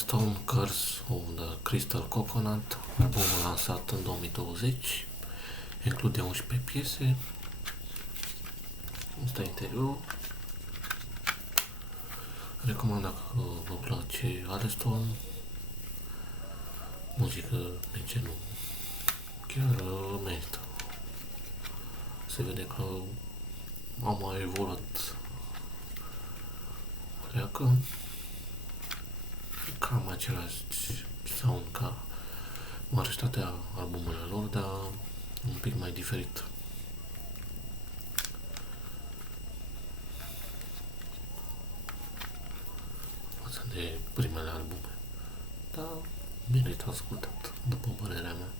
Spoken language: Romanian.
Stone Curse of the Crystal Coconut, albumul lansat în 2020, include 11 piese. Asta e interiorul. Recomand dacă vă place Stone, muzică de genul chiar merită. Se vede că au mai evoluat pleacă cam același sound ca majoritatea albumele lor, dar un pic mai diferit. Față de primele albume, dar merită ascultat, după părerea mea.